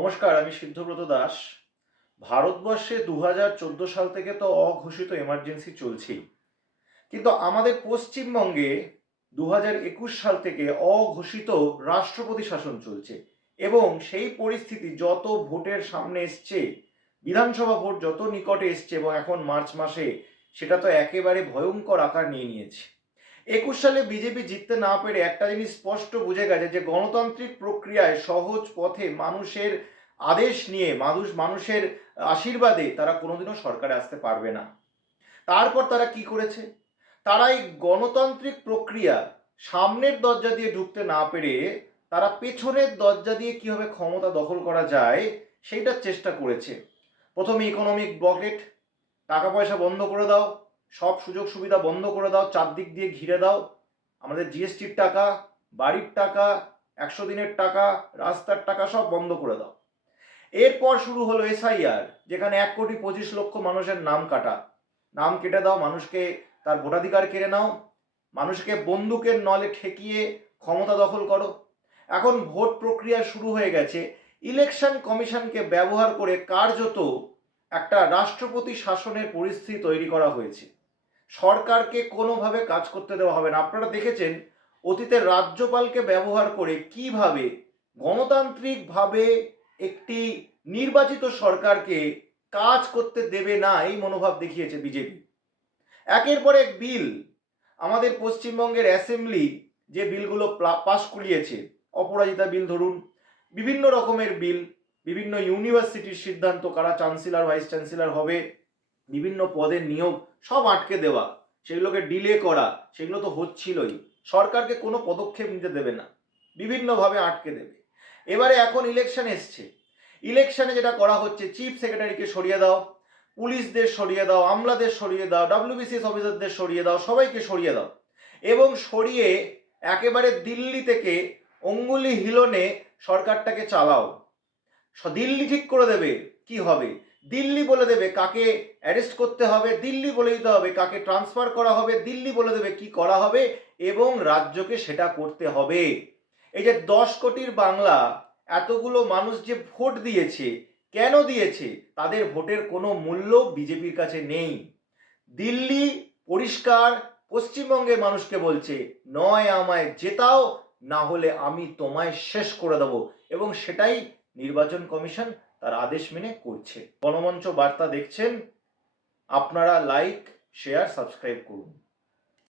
নমস্কার, আমি সিদ্ধব্রত দাস। ভারতবর্ষে 2014 সাল থেকে তো অঘোষিত এমার্জেন্সি চলছেই, কিন্তু আমাদের পশ্চিমবঙ্গে 2021 সাল থেকে অঘোষিত রাষ্ট্রপতি শাসন চলছে। এবং সেই পরিস্থিতি যত ভোটের সামনে এসছে, বিধানসভা ভোট যত নিকটে এসছে এবং এখন মার্চ মাসে, সেটা তো একেবারে ভয়ঙ্কর আকার নিয়ে নিয়েছে। 21 সালে বিজেপি জিততে না পেরে একটা জিনিস স্পষ্ট বুঝে গেছে যে গণতান্ত্রিক প্রক্রিয়ায় সহজ পথে মানুষের আদেশ নিয়ে মানুষের আশীর্বাদে তারা কোনোদিনও সরকারে আসতে পারবে না। তারপর তারা কি করেছে? তারা এই গণতান্ত্রিক প্রক্রিয়া সামনের দরজা দিয়ে ঢুকতে না পেরে তারা পেছনের দরজা দিয়ে কিভাবে ক্ষমতা দখল করা যায় সেইটার চেষ্টা করেছে। প্রথমে ইকোনমিক ব্লকেট, টাকা পয়সা বন্ধ করে দাও, সব সুযোগ সুবিধা বন্ধ করে দাও, চারদিক দিয়ে ঘিরে দাও, আমাদের জিএসটির টাকা, বাড়ির টাকা, 100 দিনের টাকা, রাস্তার টাকা সব বন্ধ করে দাও। এরপর শুরু হলো এসআইআর, যেখানে 1,25,00,000 মানুষের নাম কাটা। নাম কেটে দাও, মানুষকে তার ভোটাধিকার কেড়ে নাও, মানুষকে বন্দুকের নলে ঠেকিয়ে ক্ষমতা দখল করো। এখন ভোট প্রক্রিয়া শুরু হয়ে গেছে। ইলেকশন কমিশনকে ব্যবহার করে কার্যত একটা রাষ্ট্রপতি শাসনের পরিস্থিতি তৈরি করা হয়েছে। সরকারকে কোনোভাবে কাজ করতে দেওয়া হবে না। আপনারা দেখেছেন অতীতের রাজ্যপালকে ব্যবহার করে কিভাবে গণতান্ত্রিকভাবে একটি নির্বাচিত সরকারকে কাজ করতে দেবে না এই মনোভাব দেখিয়েছে বিজেপি। একের পর এক বিল আমাদের পশ্চিমবঙ্গের অ্যাসেম্বলি যে বিলগুলো পাশ করিয়েছে, অপরাজিতা বিল ধরুন, বিভিন্ন রকমের বিল, বিভিন্ন ইউনিভার্সিটির সিদ্ধান্ত কারা চ্যান্সেলর ভাইস চ্যান্সেলর হবে, বিভিন্ন পদের নিয়োগ সব আটকে দেওয়া, সেগুলোকে ডিলে করা, সেগুলো তো হচ্ছিলই। সরকারকে কোনো পদক্ষেপ নিতে দেবে না, বিভিন্নভাবে আটকে দেবে। এবারে এখন ইলেকশন এসছে, ইলেকশনে যেটা করা হচ্ছে, চিফ সেক্রেটারিকে সরিয়ে দাও, পুলিশদের সরিয়ে দাও, আমলাদের সরিয়ে দাও, WBCS অফিসারদের সরিয়ে দাও, সবাইকে সরিয়ে দাও এবং সরিয়ে একেবারে দিল্লি থেকে অঙ্গুলি হিলনে সরকারটাকে চালাও। দিল্লি ঠিক করে দেবে কি হবে, দিল্লি বলে দেবে কাকে অ্যারেস্ট করতে হবে, দিল্লি বলে দিতে হবে কাকে ট্রান্সফার করা হবে, দিল্লি বলে দেবে কি করা হবে এবং রাজ্যকে সেটা করতে হবে। এই যে 10 কোটির বাংলা, এতগুলো মানুষ যে ভোট দিয়েছে, কেন দিয়েছে? তাদের ভোটের কোনো মূল্য বিজেপির কাছে নেই। দিল্লি পরিষ্কার পশ্চিমবঙ্গের মানুষকে বলছে, নয় আমায় জেতাও, না হলে আমি তোমায় শেষ করে দেবো। এবং সেটাই নির্বাচন কমিশন তার আদেশ মেনে করছে। গণমঞ্চ বার্তা দেখছেন, আপনারা লাইক, শেয়ার, সাবস্ক্রাইব করুন।